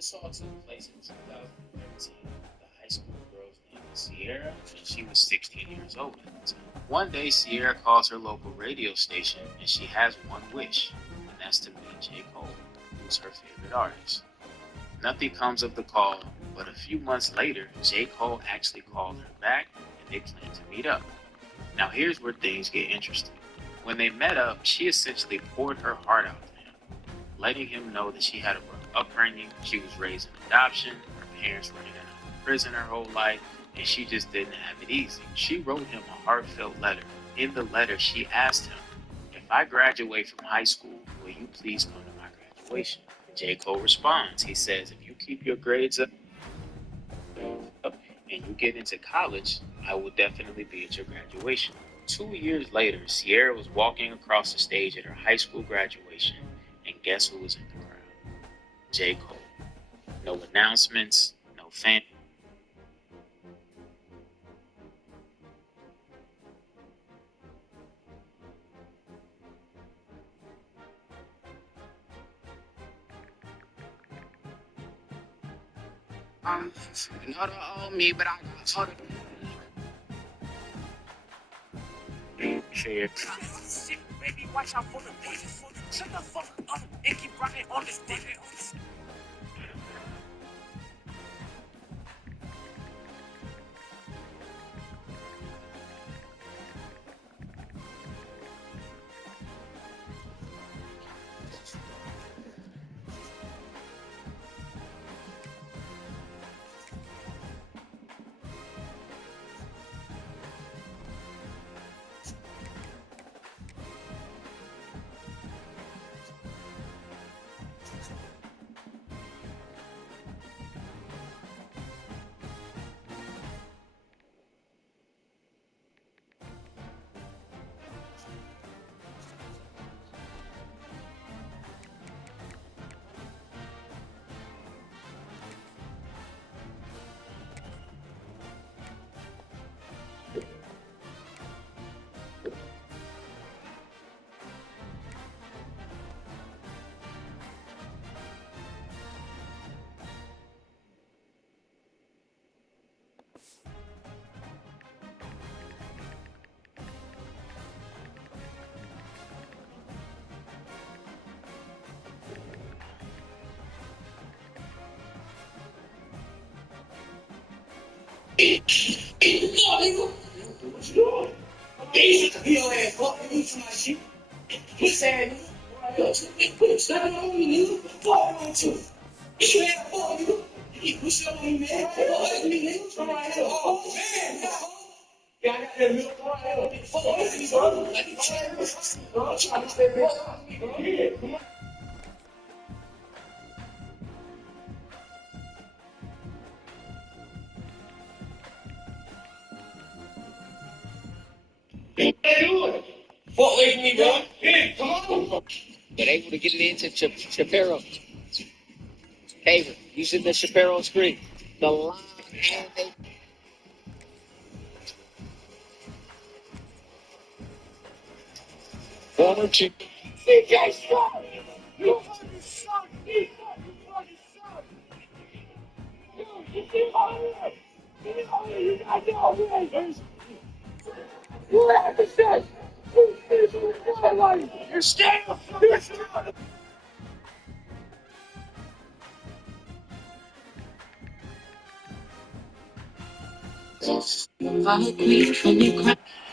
This all took place in 2013. The high school girl's name was Sierra, and she was 16 years old at the time. One day, Sierra calls her local radio station, and she has one wish, and that's to meet J. Cole, who's her favorite artist. Nothing comes of the call, but a few months later, J. Cole actually called her back, and they plan to meet up. Now here's where things get interesting. When they met up, she essentially poured her heart out to him, letting him know that she had a rough upbringing, she was raised in adoption, her parents were in and out of prison her whole life, and she just didn't have it easy. She wrote him a heartfelt letter. In the letter, she asked him, "If I graduate from high school, will you please come to my graduation?" J. Cole responds. He says, "If you keep your grades up and you get into college, I will definitely be at your graduation." 2 years later, Sierra was walking across the stage at her high school graduation, and guess who was in the crowd? J. Cole. No announcements, no fan. Another old me, but I got other Shit. shit, baby. Watch out for the bitches. Shut the fuck up and keep rocking on this dick. He said, "Stop on me, nigga. Fuck on you. You ain't fuck you. You push up on me, man. Fuck me, nigga. Come right here. Oh, man. Yeah, I got that milk right here. Fuck me, bro. Let me try this. I'm trying to stay back. Come on. Hey, doing? Fuck with me, bro. Hey, come on. But able to get it into Shapiro. Haver, using the Shapiro screen. The line and they Former chief. DJ Sharp! You fucking suck! You fucking suck! You get on here! Get on here! You got no way! You have to say! You're still! You're still!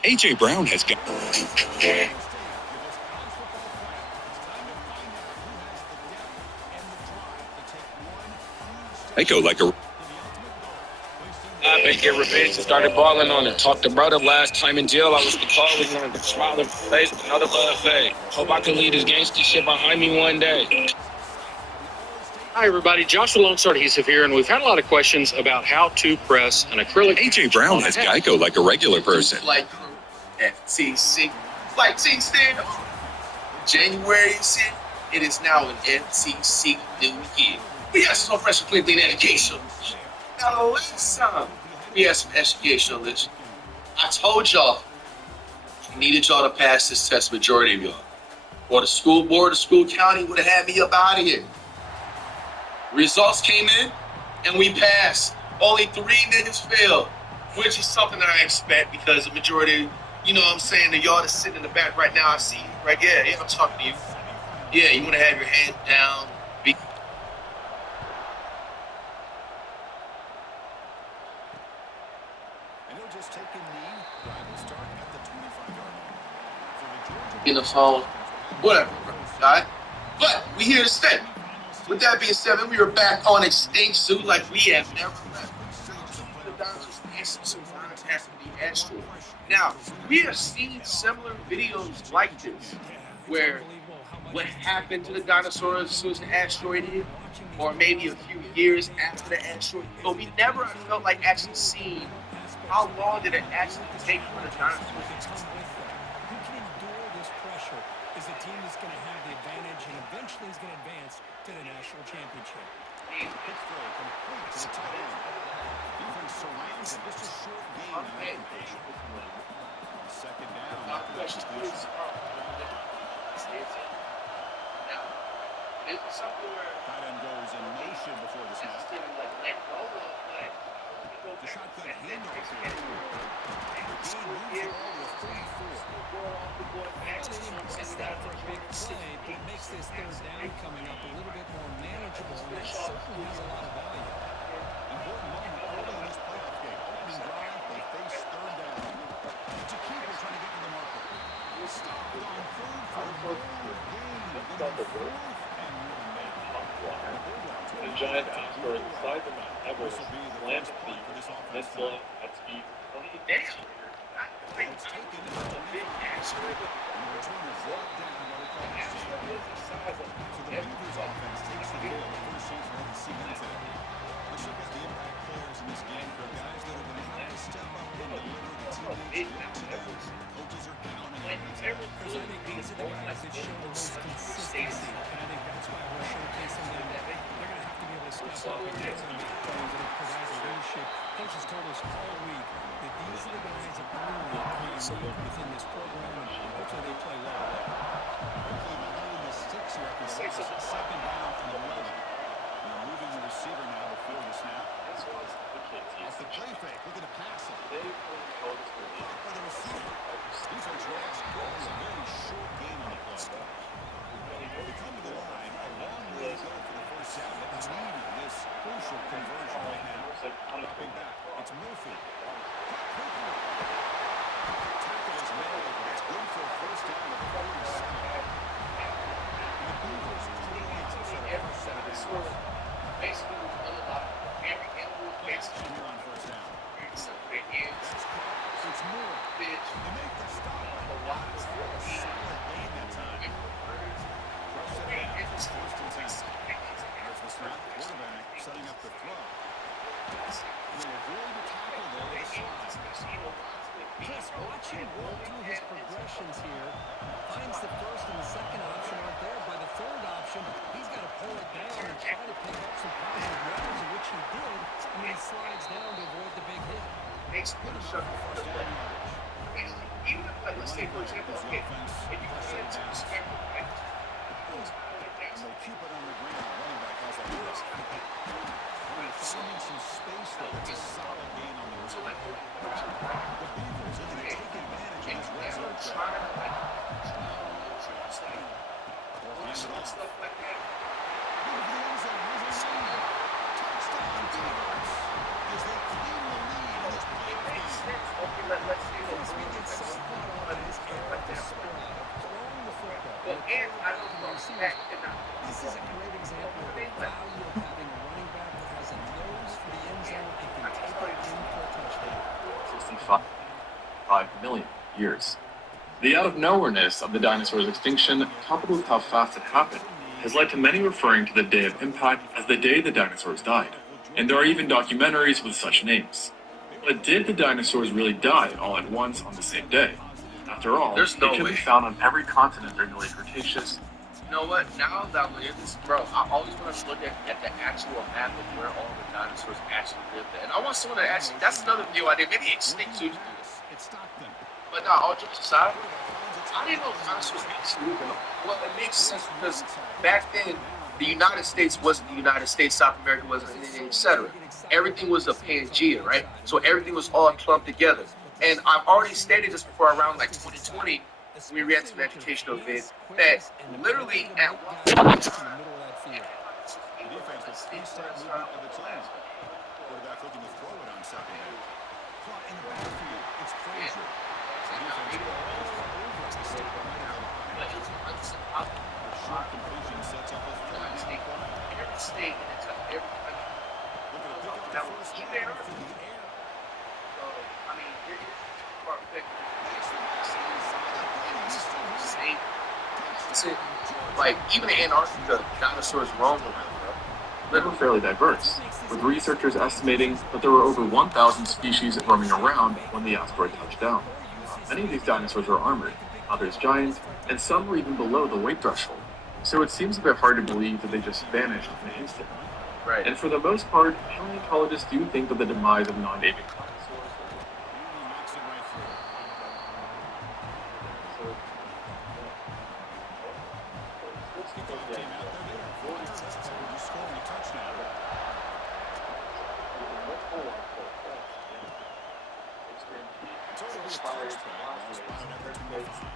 AJ Brown has got Echo like a I've been get revenge and started balling on it. Talked to brother last time in jail. I was the calling on it. Smiling face, another love fade. Hope I can leave this gangster shit behind me one day. Hi, everybody. Joshua Lone Star Adhesive here, and we've had a lot of questions about how to press an acrylic. AJ Brown has Geico like a regular person. Like FTC, like T stand January 6th, it is now an FTC new year. We have some fresh and clean education. Now the last time we had some educational list, I told y'all I needed y'all to pass this test, majority of y'all. Or the school board, the school county would have had me up out of here. Results came in, and we passed. Only 3 niggas failed, which is something that I expect because the majority, you know what I'm saying, the y'all that's sitting in the back right now, I see you, right? Yeah, I'm talking to you. Yeah, you want to have your head down. And he'll just take a knee. Drive will start at the 25-yard line. So the Georgia In the phone, whatever, bro. All right? But we here to stay. With that being said, we are back on Extinct Suit like we have never left. The Dodgers answer to Ron after the asteroid. Now, we have seen similar videos like this, where what happened to the dinosaurs as soon as the asteroid hit, or maybe a few years after the asteroid, but we never felt like actually seeing how long did it actually take for the dinosaurs to come with them. Who can endure this pressure is the team that's going to have the advantage and eventually is going to advance to the national championship. Quick throw complete to the tight end. Defense surrounds it. Just a short gain on that completion. Second down after that completion. Tight end goes in motion before the snap. The shotgun handoff here. Gain moves the ball with 34. They didn't press that for a big play, but it makes this third down coming up a little bit more manageable, and that certainly has a lot of value. Important moment early in this playoff game. Opening drive, they face third down. It's a keeper trying to get to the marker. Stopped on third for more gain. Fourth and 1 now. The Giant asked for inside the mount ever slammed the missile at speed 20 Damn. It's taken to the 25. And the return is brought down by the Cardinals team. So the Beavers offense takes the field. The first chance we'll ever see them today. Let's look at the impact players in this game for guys that are going to have to step up and deliver the teammates back to them. Coaches are counting on them. Because I think these are the guys that show the most consistency. And I think that's why we're showcasing them. They're going to have to be able to step up and get them players that provide the leadership. Coaches told us all week that these are the guys that really create within this program, and hopefully they play well today. Quickly behind the sticks here after the loss. Second down and 11. And they're moving the receiver now before the snap. Off the play fake, looking to pass it. By the receiver. Defense reacts quickly. A very short gain on the play. They come to the line. A long way to go for the first down, but needing this crucial conversion right now. Dropping back. It's Murphy. Tackle is made. It's good for a first down at 47. And the Beavers clean out for the first set of downs. Basically, was unlocked. Every animal gets Here on first down. something is It's Moore. bitch. They make the stop. The wise A solid gain that time. First set down. First and 10. There's the snap. Quarterback setting up the throw. Will avoid the tackle there to the side. Just watching roll through his progressions here. Finds the first and the second option aren't there. By the third option, he's got to pull it down and try to pick up some positive yards, which he did, and then slides down to avoid the big hit. Makes good shot. Even if, like, let's say, for example, okay, if you get into the spectrum, right? And they'll keep it on the ground. Running back has a risk. Finding some space there. It's a solid gain on the So, return. like, The Beavers are going to take advantage of this red zone threat. trying to, like, They'll hand it off. stuff like that. Into the end zone. Here's a lead. Touchdown Beavers. As they claim the lead in this playoff game. Okay, let's see what Frisbee gets so caught up in his air of the spread, of throwing the football. But and I don't know back enough. This is a great example of the value of having a running back that has a nose for the end zone and can take it in for a touchdown. 65 million years. The out-of-nowhereness of the dinosaurs' extinction, coupled with how fast it happened, has led to many referring to the day of impact as the day the dinosaurs died. And there are even documentaries with such names. But did the dinosaurs really die all at once on the same day? After all, There's no they can way. be found on every continent during the late Cretaceous. You know what? Now that we're in this, bro, I always want to look at the actual map of where all the dinosaurs actually lived at. And I want someone to actually, that's another video I did. Maybe Extinct Suit do this. It's Stockton. But no, all jokes aside, I didn't know dinosaurs actually lived. Well, it makes sense because back then, The United States wasn't the United States, South America wasn't, etc. Everything was a Pangea, right? So everything was all clumped together. And I've already stated this before around like 2020, when we reacted to an educational event, that literally at one point, in the middle of that field. The defense with three-step movement of its own. Quarterback looking to throw it on second down. Caught in the backfield. It's Frazier. The defense all over the step right of the line. The short completion sets up a third down play. Looking to pick up the first down through the air. Like, even in Antarctica, dinosaurs roamed around, They were fairly diverse, with researchers estimating that there were over 1,000 species roaming around when the asteroid touched down. Many of these dinosaurs were armored, others giant, and some were even below the weight threshold. So it seems a bit hard to believe that they just vanished in an instant. right? And for the most part, paleontologists do think that the demise of non-avian dinosaurs Really knocks it right through. Kickoff team out there. Just scoring a touchdown. Total touchback. Ball spotted at the 25.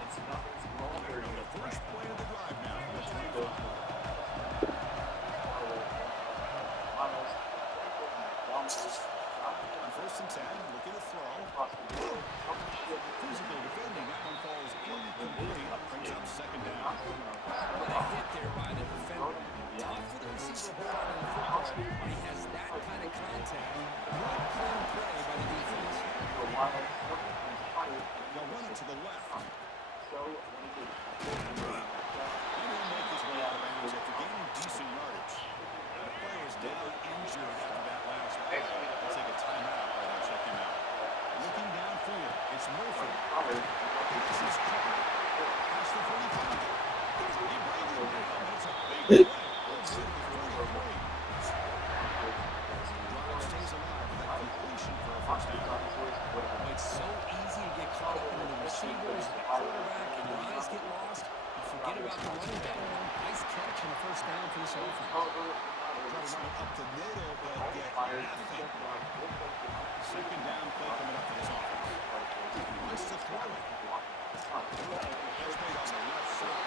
The first play of the drive now from the 25. On first and 10, looking to throw. Physical defending. That one falls incomplete. Brings up second down. What a hit there by the defender. Tough for the receiver to hold on to the football when he has that kind of contact. Good clean play by the defense. They'll run it to the left. He will make his way out of bounds after gaining decent yardage. The player is down injured after that last play. They'll take a timeout while they check him out. Looking downfield, it's Murphy. This is covered. Past the 45. He brings it down. It's a big play. Inside the 43. Drive stays alive with that completion for a first down. It's so easy to get caught up into the receivers, the quarterback, and your eyes get lost. You forget about the running back. Nice catch and a first down for this offense. Try to run it up the middle, but get nothing. Second down play coming up for this offense. Wants to throw it. That's made on the left side.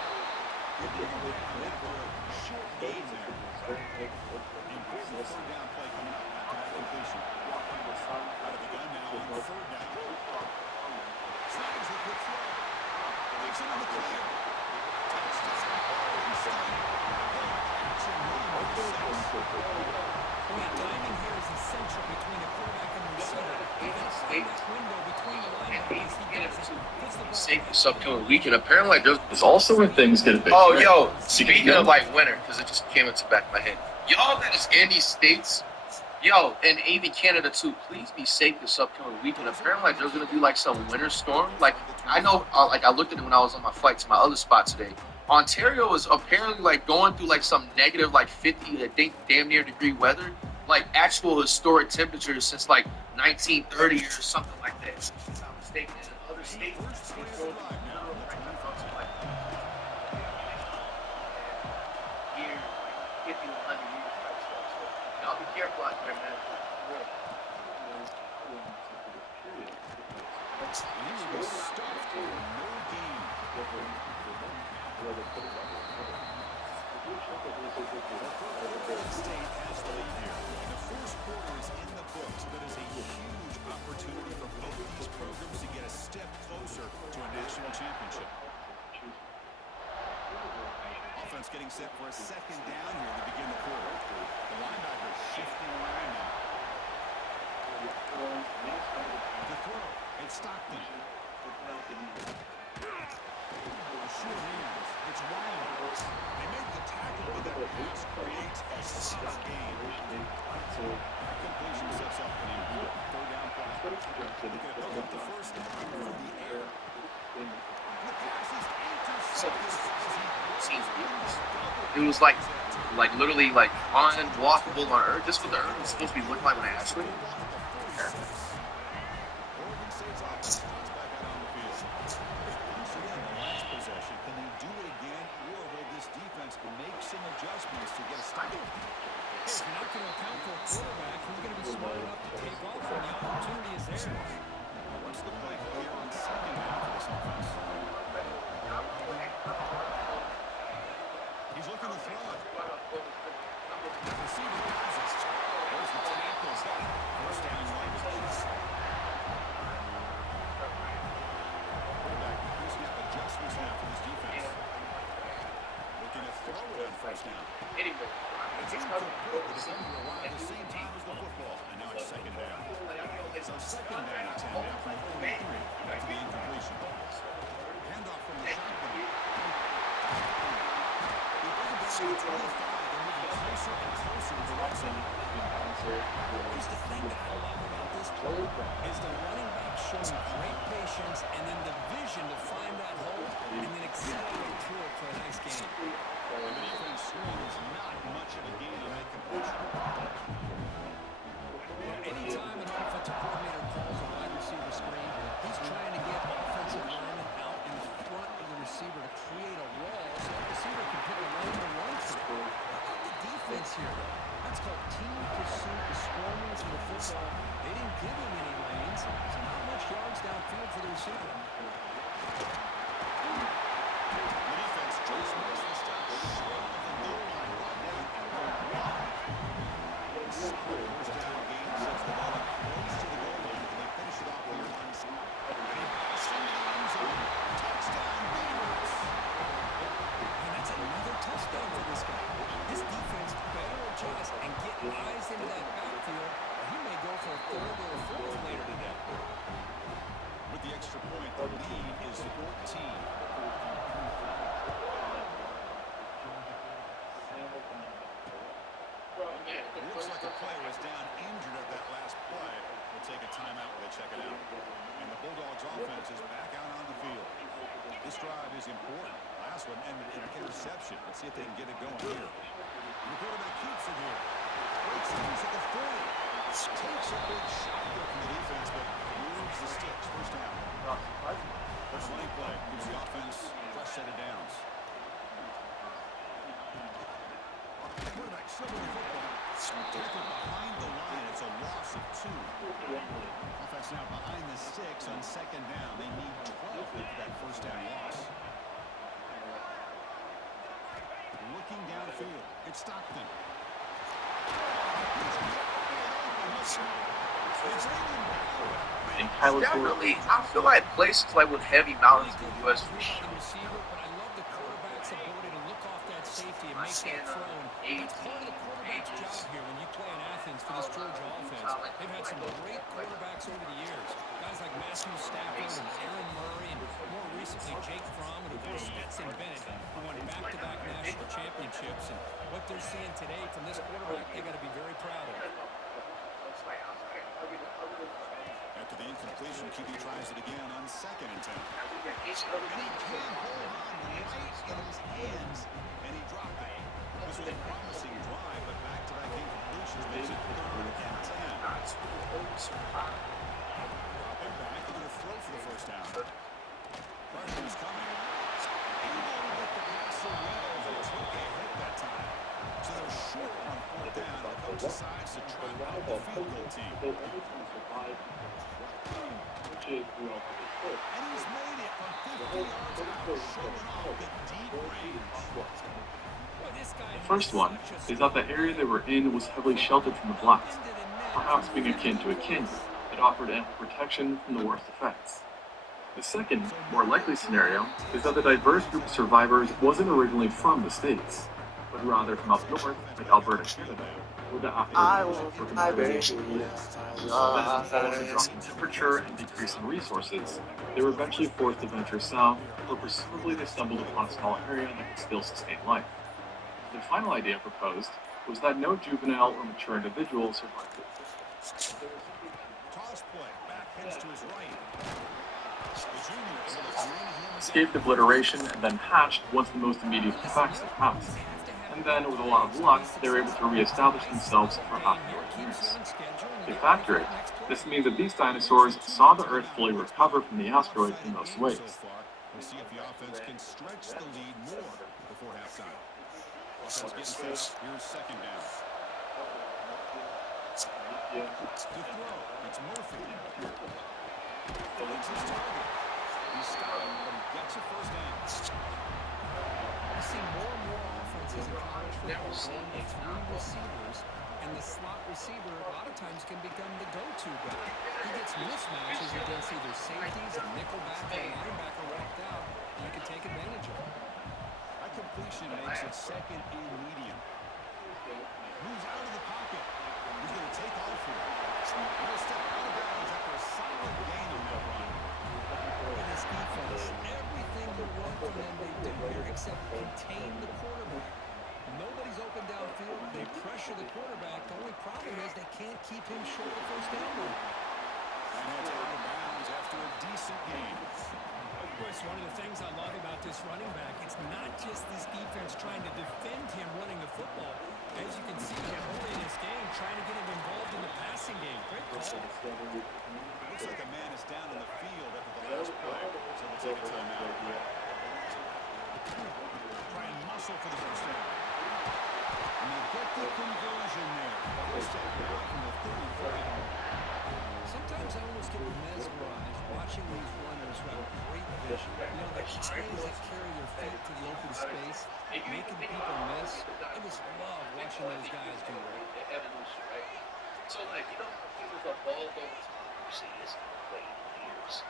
Looking around for a short gain there. Important third down play coming up after that completion. Out of the gun now on third down. Snags the quick throw. Takes it in the clear. That timing here is essential between the quarterback and the receiver. You got to find that window between the linebackers. He does it. Puts the ball Safe this upcoming weekend. Apparently, like, there's. is also when things get a bit. Oh, tricky. yo, speaking of like winter, because it just came into the back of my head. Y'all that is in these states, yo, and even Canada too, please be safe this upcoming weekend. Apparently, like, there's gonna be like some winter storm. Like, I know, like, I looked at it when I was on my flight to my other spot today. Ontario is apparently like going through like some negative like 50, I think, damn near degree weather, like actual historic temperatures since like 1930 or something like that. If I'm mistaken, in other states. Y'all be careful out there, man. He was stuffed for no gain. State has the lead here. The first quarter is in the books. That is a huge opportunity for both these programs to get a step closer to a national championship. Offense getting set for a second down here to begin the quarter. The linebackers shifting around now. The throw. It's Stockton. Short hands. It's Wiley. They make the tackle, but that pass creates a solid gain. That completion sets up an important third down play. They're going to pick up the first down through the air. The pass is intercepted. It was like literally like unwalkable on Earth. This is what the Earth is supposed to be looking like when it actually. Oregon State's offense comes back out on the field. Once again, the last possession. Can they do it again, or will this defense make some adjustments to get into account for a quarterback, he's going to be smart enough to take off when the opportunity is there. What's the play call here on second down for this offense? He's looking to throw it. The receiver has it. There's the tackle. First down yardage. Quarterback using up adjustments now for this defense. Looking to throw it on first down. It's incomplete, but it's going to arrive at the same time as the football. And now it's second down. So second down at 10 now from the 43. Back to the incompletion. Handoff from the shotgun. We bring it back to the 25. They're moving closer and closer to the red zone. Here's the thing that I love about this play is the running back showing great patience and then the vision to find that hole and then accelerate through it for a nice gain. And the defense screens not much of a gain on that completion. Anytime an offensive coordinator calls a wide receiver screen, he's trying to get offensive linemen out in front of the receiver to create a wall so the receiver can pick a lane to run through. How about the defense here, though? That's called team pursuit. The swarmers of the football, they didn't give him any lanes, so not much yards downfield for the receiver. The defense just missed the stop short of the goal line. Brought down at the 1. Solid first down gain sets the ball up close to the goal line, and they finish it off here on side. And he busts into the end zone. Touchdown, Beavers. And that's another touchdown for this guy. This defense better adjust and get eyes into that backfield, or he may go for a third or a fourth later today. With the extra point, the lead is 14. It looks like a player was down injured at that last play. We'll take a timeout while they check it out. And the Bulldogs offense is back out on the field. This drive is important. Last one ended in an interception. Let's see if they can get it going here. And the quarterback keeps it here. Breaks loose at the 40. Takes a big shot here from the defense, but moves the sticks. First down. Running play gives the offense a fresh set of downs. Quarterback still with the football. Tackled behind the line. It's a loss of 2. Offense now behind the sticks on second down. They need 12 after that first down loss. Looking downfield. It's Stockton. And definitely, I feel like places like with heavy mountains in the U.S. for sure. But I love the quarterback's ability to look off that safety and make that throw. And that's part of the quarterback's job here when you play in Athens for this Georgia offense. They've had some great quarterbacks over the years. Guys like Matthew Stafford and Aaron Murray, and more recently Jake Fromm, and of course Stetson Bennett, who won back-to-back national championships. And what they're seeing today from this quarterback, they got to be very proud of. After the incompletion, QB tries it again on second and 10. And he can hold on right in his hands, and he dropped it. This was a promising drive, but back-to-back incompletions makes it 3rd and 10. Dropping back, they're going to throw for the first down. Pressure is coming. Able to get the pass away, but took a hit that time. So they're short on 4th down. The coach decides to trot out the field goal team. And he's made it from 50 yards out, showing off the deep range. The first one is that the area they were in was heavily sheltered from the blast, perhaps being akin to a canyon that offered ample protection from the worst effects. The second, more likely scenario is that the diverse group of survivors wasn't originally from the States, but rather from up north, like Alberta, Canada, where the aftermath were completely following a drop in temperature and decrease in resources, they were eventually forced to venture south, where presumably they stumbled upon a small area that could still sustain life. The final idea proposed was that no juvenile or mature individual survived it. Toss play, back heads to his right. Escaped obliteration and then hatched once the most immediate effects had passed. And then, with a lot of luck, they were able to re-establish themselves for half a million years. If accurate, this means that these dinosaurs saw the Earth fully recover from the asteroid in most ways. We'll see if the offense can stretch the lead more before halftime. Offense getting set up. Here's second down. To throw, it's Murphy. Finds his target. He's stopped, but he gets a first down. I see more and more offenses in college football going to three receivers, and the slot receiver a lot of times can become the go-to guy. He gets mismatches against either safeties, a nickelback, or a linebacker walked out, and you can take advantage of it. That completion makes it second and medium. Moves out of the pocket. He's going to take off here. He'll step out of bounds after a solid gain on that run. In this defense, everything you want from them they do here except contain the quarterback. Nobody's open downfield. They pressure the quarterback. The only problem is they can't keep him short of the first down line. And heads out of bounds after a decent gain. Chris, one of the things I love about this running back, it's not just this defense trying to defend him running the football. As you can see him early in this game, trying to get him involved in the passing game. Great call. Looks like a man is down in the field after the last play, so they'll take a timeout. Try and muscle for the first down. And they get the conversion there. First down from the 30-40. Sometimes I almost get mesmerized watching these runners who have great vision. You know, the eyes that carry their feet to the open space, making people miss. I just love watching those guys do that. So, like, you know, people go ball go to overseas and play years.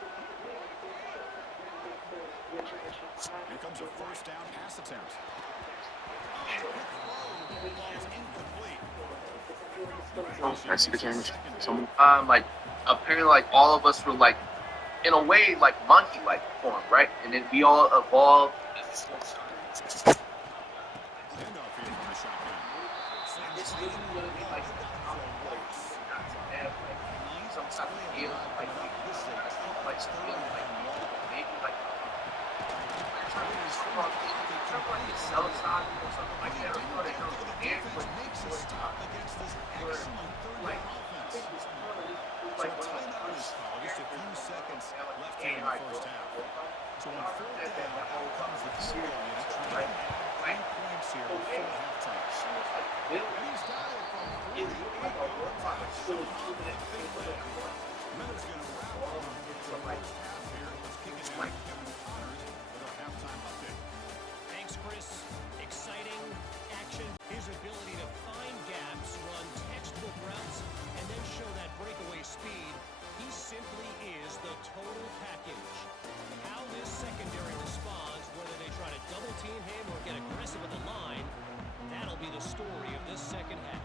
Here comes a first down pass attempt. I see the camera. Like apparently, like all of us were like, in a way, like monkey-like form, right? And then we all evolved. Handoff here from the shotgun. It's literally gonna be like some type of deal, like maybe like sell sign or something like that. Or they know the air Makes a stop against this excellent third offense. So a timeout is called. Just a few seconds left here in the first half. So on fourth down, out comes the field goal unit trying to add 3 points here before halftime. And he's got it from 48 yards. Miller's going to wrap up the first half here. Let's kick it back to Kevin Connors with our halftime update. Thanks, Chris. Exciting action. His ability to find gaps, run textbook routes, and then show that breakaway speed. He simply is the total package. How this secondary responds, whether they try to double team him or get aggressive at the line, that'll be the story of this second half.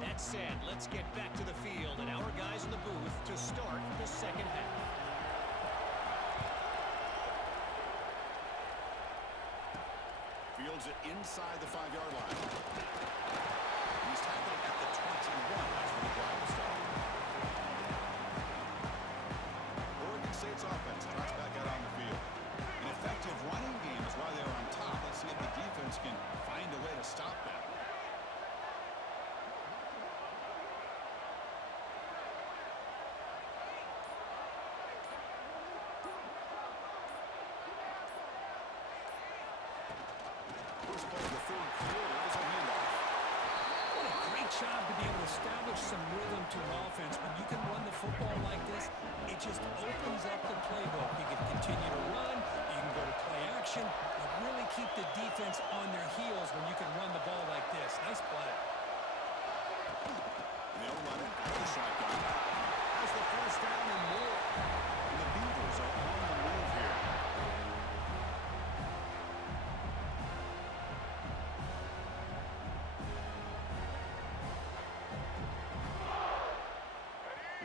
That said, let's get back to the field and our guys in the booth to start the second half. Fields it inside the 5-yard line. He's tackled at the 21. That's where the drive will start. Oregon State's offense drops back out on the field. An effective running game is why they're on top. Let's see if the defense can find a way to stop that. First play of the third quarter is a handoff. What a great job to be able to establish some rhythm to an offense. When you can run the football like this, it just opens up the playbook. You can continue to run, you can go to play action, but really keep the defense on their heels when you can run the ball like this. Nice play. They'll run it out of the shotgun. Has the first down and more. And the Beavers are on the move here.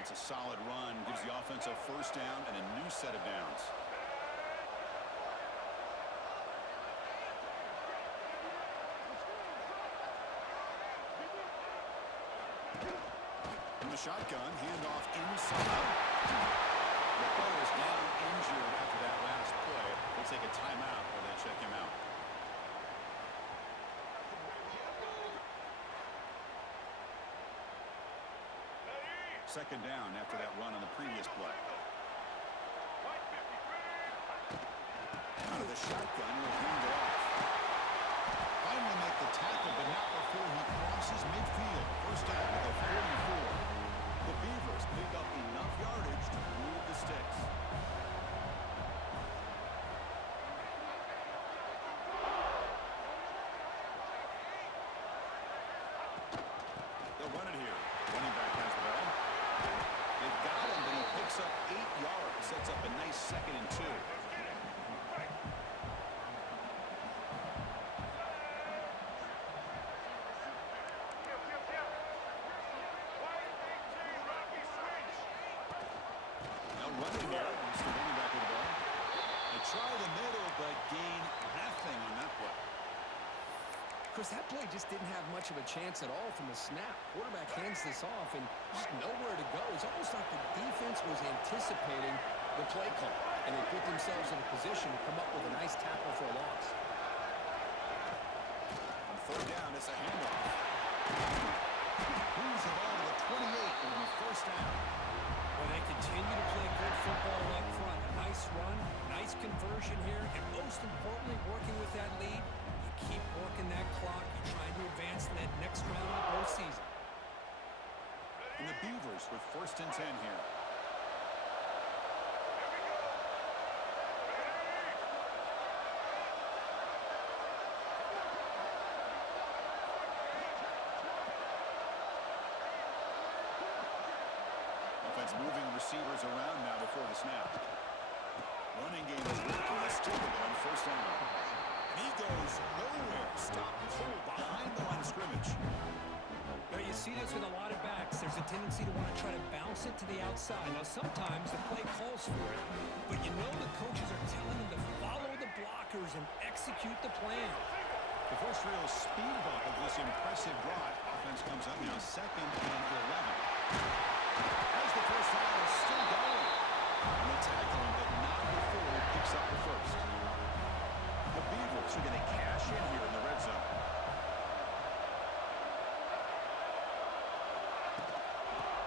It's a solid run, gives the offense a first down and a new set of downs. In the shotgun, handoff inside. The player is now injured after that last play. We'll take a timeout while they check him out. Second down after that run on the previous play. Out of the shotgun, will hand it off. Finally make the tackle, but not before he crosses midfield. First down at the 44. and 2. Now running here. It's the running back with the ball. They try the middle, but gain nothing on that play. Chris, that play just didn't have much of a chance at all from the snap. Quarterback hands this off and just nowhere to go. It's almost like the defense was anticipating the play call, and they put themselves in a position to come up with a nice tackle for a loss. On third down, it's a handoff. Moves the ball to the 28 on the first down. Well, they continue to play good football up front. A nice run, nice conversion here, and most importantly, working with that lead. You keep working that clock. You're trying to advance to that next round of the postseason. And the Beavers with first and 10 here. Offense moving receivers around now before the snap. Running game is working. That's still on first down. And he goes nowhere. Stop cold behind the line of scrimmage. Now, you see this with a lot of backs. There's a tendency to want to try to bounce it to the outside. Now, sometimes the play calls for it, but you know the coaches are telling them to follow the blockers and execute the plan. The first real speed bump of this impressive drive. Offense comes up now second and 11. As the first down is still going. And they tackle him, but not before he picks up the first. The Beavers are going to cash in here in the red zone.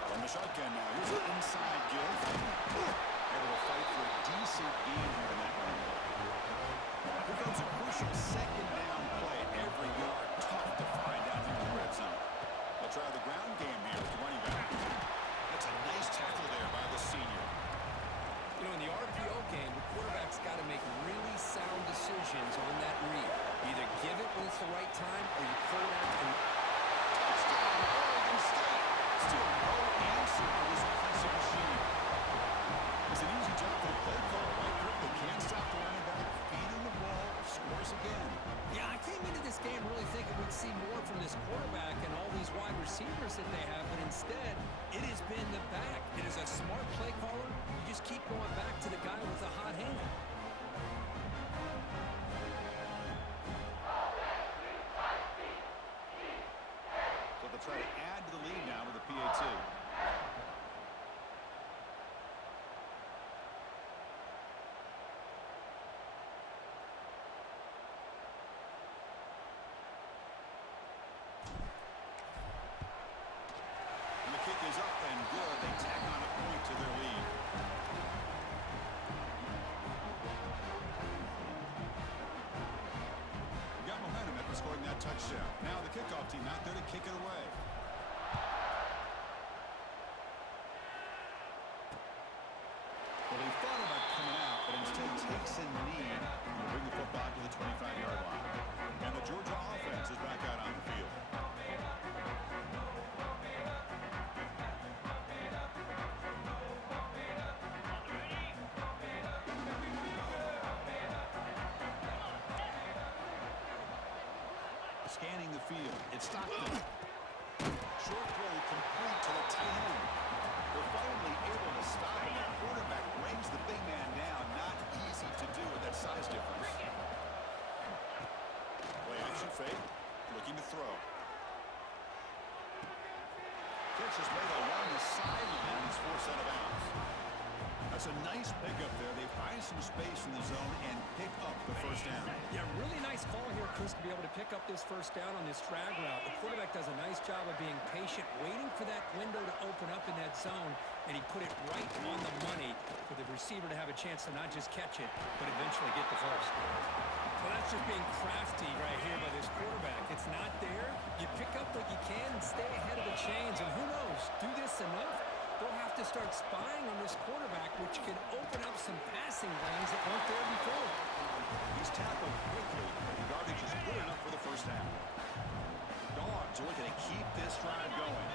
From the shotgun now, here's an inside give. Able to fight for a decent gain here in that one. Here comes a crucial second down play. Every yard tough to find down here in the red zone. They'll try the ground game here with the running back. That's a nice tackle there by the senior. You know, in the RPO game, the quarterback's got to make really sound decisions on that read. Either give it when it's the right time, or you pull it out and Touchdown, Oregon State. Still no answer for this offensive machine. It's an easy job for the play call, right? They can't stop the running back. Feeding the ball, scores again. yeah, I came into this game really thinking we'd see more from this quarterback and all these wide receivers that they have, but instead, it has been the back. It is a smart play caller. You just keep going back to the guy with the hot hand. So they'll try to add to the lead now with the PAT. And the kick is up and good. They tack on a point to their lead. We got momentum after scoring that touchdown. Now the kickoff team out there to kick it away. Well, he thought about coming out, but instead takes a knee and will bring the football to the 25-yard line. And the Georgia offense is back out on the field. Scanning the field. It's Stockton. Short throw complete to the tight end. They're finally able to stop him. The quarterback brings the big man down. Not easy to do with that size difference. Play action fake. Looking to throw. Catch is made along the sideline. He's forced out of bounds. That's a nice pickup there. They find some space in the zone and pick up the first down. Yeah, really nice call here, Chris, to be able to pick up this first down on this drag route. The quarterback does a nice job of being patient, waiting for that window to open up in that zone, and he put it right on the money for the receiver to have a chance to not just catch it, but eventually get the first. Well, that's just being crafty right here by this quarterback. It's not there. You pick up what you can and stay ahead of the chains, and who knows, do this enough, they'll have to start spying on this quarterback, which can open up some passing lanes that weren't there before. He's tackled quickly, and the yardage is good enough for the first down. Dogs are looking to keep this drive going.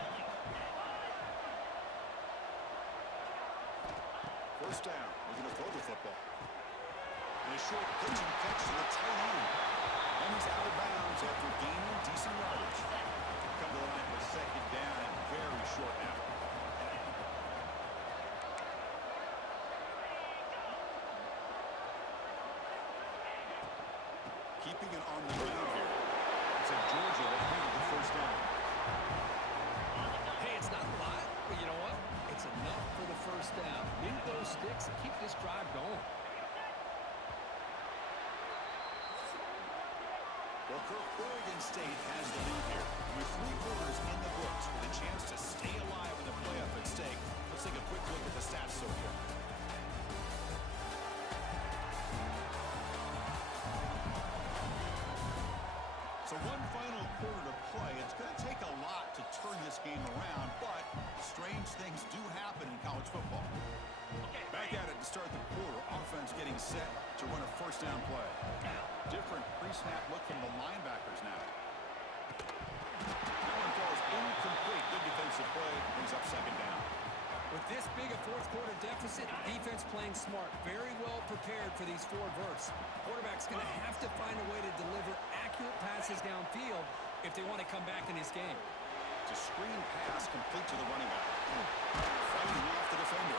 First first down. Looking to throw the football. And a short pitch and catch to the tight end. And he's out of bounds after gaining decent yardage. Come to the line for second down and very short now. Keeping it on the ground here. It's a Georgia that handled the first down. Hey, it's not a lot, but you know what? It's enough for the first down. Need those sticks and keep this drive going. Well, Kirk, Oregon State has the lead here. With 3 quarters in the books with a chance to stay alive in the playoff at stake. Let's take a quick look at the stats so far. So one final quarter to play. It's going to take a lot to turn this game around, but strange things do happen in college football. Back at it to start the quarter. Offense getting set to run a first down play. Different pre-snap look from the linebackers now. That one falls incomplete. Good defensive play. Brings up second down. With this big a fourth quarter deficit, defense playing smart. Very well prepared for these 4 verts. Quarterback's going to have to find a way to deliver accurate passes downfield if they want to come back in this game. It's a screen pass complete to the running back. Fighting off the defender.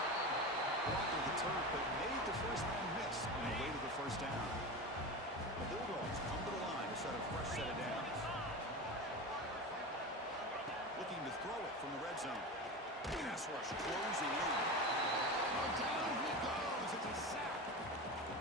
Blocked with the turf, but made the first man miss on the way to the first down. The Bulldogs come to the line to start a fresh set of downs. Looking to throw it from the red zone. Pass rush closing in. Oh, down he goes. It's a sack.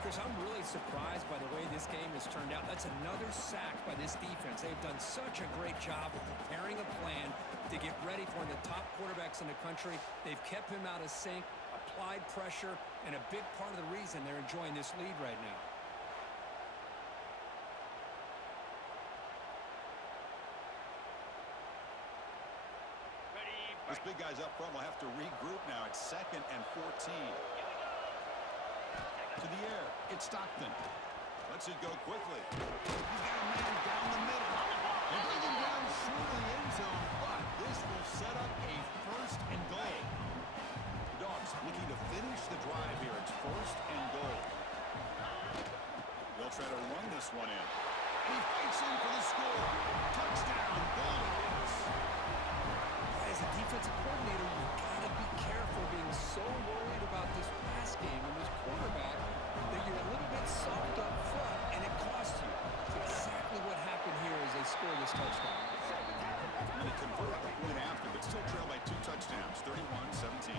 Chris, I'm really surprised by the way this game has turned out. That's another sack by this defense. They've done such a great job of preparing a plan to get ready for one of the top quarterbacks in the country. They've kept him out of sync, applied pressure, and a big part of the reason they're enjoying this lead right now. This big guy's up front will have to regroup now. It's 2nd and 14. To the air. It's Stockton. Lets it go quickly. He's got a man down the middle. They bring him down short of the end zone, but this will set up a first and goal. The Dogs looking to finish the drive here. It's 1st and goal. They'll try to run this one in. He fights in for the score. Touchdown, Bulldogs. As a defensive coordinator, you've got to be careful being so worried about this pass game and this quarterback that you're a little bit soft up front, and it costs you. It's exactly what happened here as they score this touchdown. And they convert the point after, but still trail by 2 touchdowns, 31-17.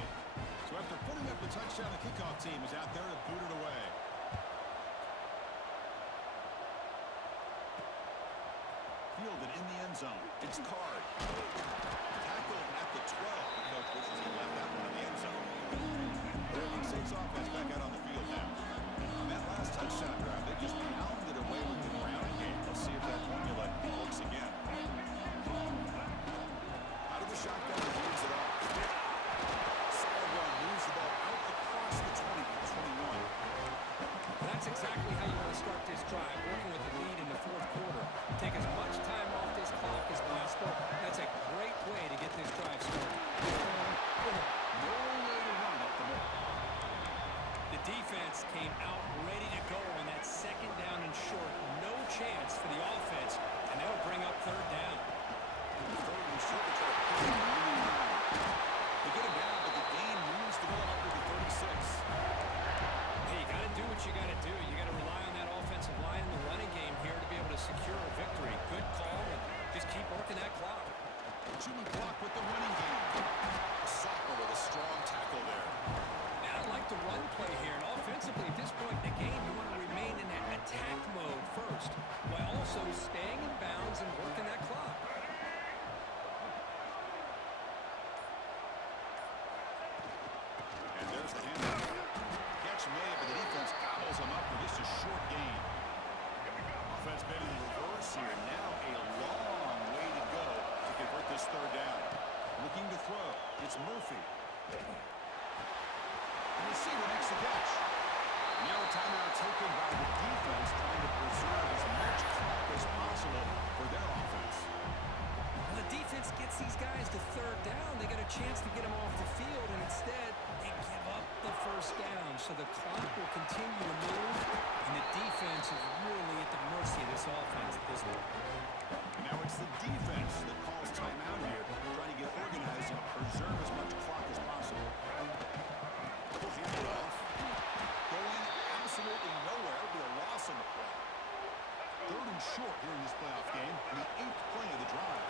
So after putting up the touchdown, the kickoff team is out there to boot it away. Fielded in the end zone. It's Card. Tackled at the 12. The coach wishes he left that one in the end zone. Oregon State's offense back out on the field now. On that last touchdown drive, they just pounded away with the ground game. Let's see if that formula works again. Out of the shotgun, he leads it off. Solid run, moves the ball out across the 20-21. That's exactly how you want to start this drive, working with the lead in the 4th quarter. Take as much time off this clock as possible. That's a great way to get this drive started. No way to run up the middle. The defense came out ready to go on that 2nd down and short. No chance for the offense, and they'll bring up 3rd down. 3rd and short to try to push him on the line. They get him down, but the gain moves the ball up to the 36. Hey, you got to do what you got to do. You got to rely on that offensive line in the running game here to be able to secure a victory. Good call, and just keep working that clock. Jimmy Clock with the running game. Sophomore with a strong tackle there. Now, I like the run play here, and offensively at this point in the game, you want to remain in that attack mode first, while also staying in bounds and working that clock. And there's the handoff. Catch made, but the defense gobbles him up for just a short gain. Offense been in reverse here. Now a long way to go to convert this 3rd down. Looking to throw. It's Murphy. And receiver makes the catch. Now a timeout taken by the defense, trying to preserve as much clock as possible for their offense. When the defense gets these guys to 3rd down, they got a chance to get them off the field, and instead they give up the first down. so the clock will continue to move, and the defense is really at the mercy of this offense at this point. Now it's the defense that calls timeout here, trying to get organized and preserve as much clock as possible. He'll hand it off. Going absolutely nowhere with a loss on the play. 3rd and short here in this playoff game, the 8th play of the drive.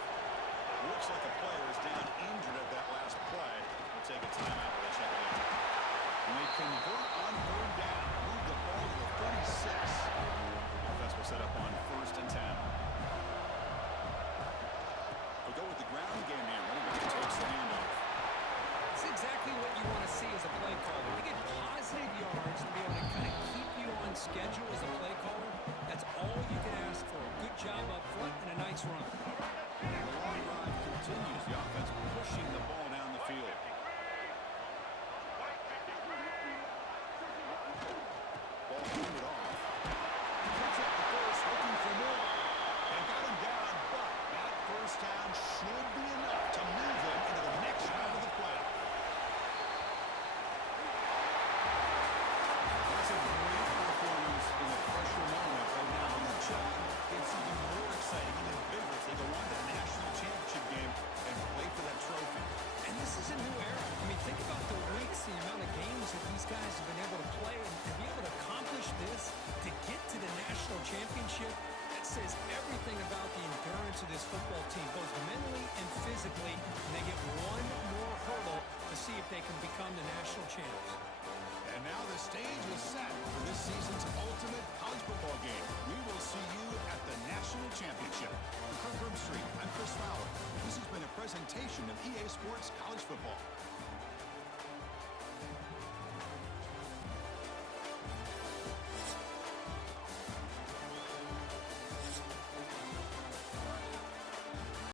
Looks like a player is down injured at that last play. We'll take a timeout while they check it out. And they convert on 3rd down. Move the ball to the 36. Offense will set up on 1st and 10. We'll go with the ground game here. Running back takes the handoff. It's exactly what you want to see as a play caller. To get positive yards, to be able to kind of keep you on schedule as a play caller, that's all you can ask for. Good job up front and a nice run. The long drive continues. The offense pushing the ball down the field. Ball handed off. Cuts up the first, looking for more. They got him down, but that first down should be enough to move them into the next round of the playoff. That's a great performance in the pressure moment. But now the job gets even more exciting, even bigger as they go on to the national championship game and play for that trophy. And this is a new era. I mean, think about the weeks, the amount of games that these guys have been able to play, and to be able to accomplish this, to get to the national championship, that says everything about the endurance of this football team, both mentally and physically. And they get one more hurdle to see if they can become the national champs. And now the stage is set for this season's ultimate college football game. We will see you at the national championship. For Kirk Street, I'm Chris Fowler. This has been a presentation of EA Sports College Football.